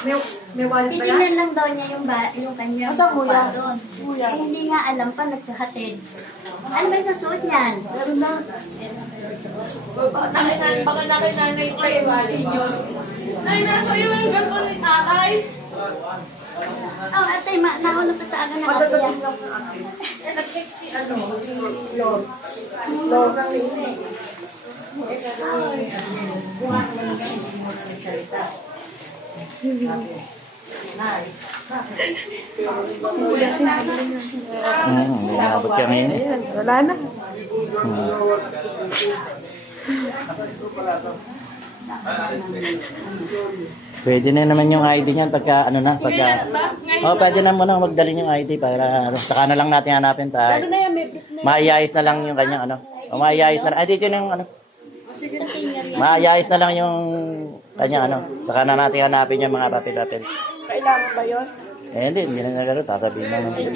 May wallet ba yan? Titingnan lang daw niya yung kanyang Asa kuya? doon. Kuya. Eh, hindi nga alam pa, nagsahatid. Ano ba yung susuot niyan? Meron na. Baka nakinanay tayo yung senior. Nay, nasa iyo yung ganito ni tatay. Oh, ate, nauna pa sa aga na kapiya. Nag-check si Lord. Lord ang rin eh. Buha ko lang hindi mo na nagsalita. Nabot ka ngayon. Wala na. Pwede na naman yung ID niyan pagka ano na, pagka pwede na muna magdalhin yung ID para saka na lang natin hanapin tayo. Maiayos na lang yung kanyang ano. O maiayos na lang. Dito yung ano. Maiayos na lang yung kanyang ano. Saka na natin hanapin yung mga papel-papel. Kailangan ba yun? Hindi na nagkaroon. Tatabihin na naman.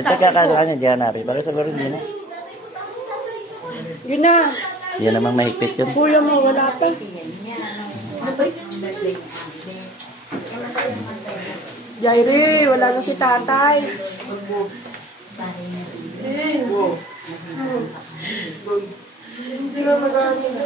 Pagkakasaan hindi hanapin. Pero siguro hindi na. Yun na. Yan namang mahigpit yun. Kuya mo, wala pa. Jairi, wala na si tatay. Hindi sila magamit.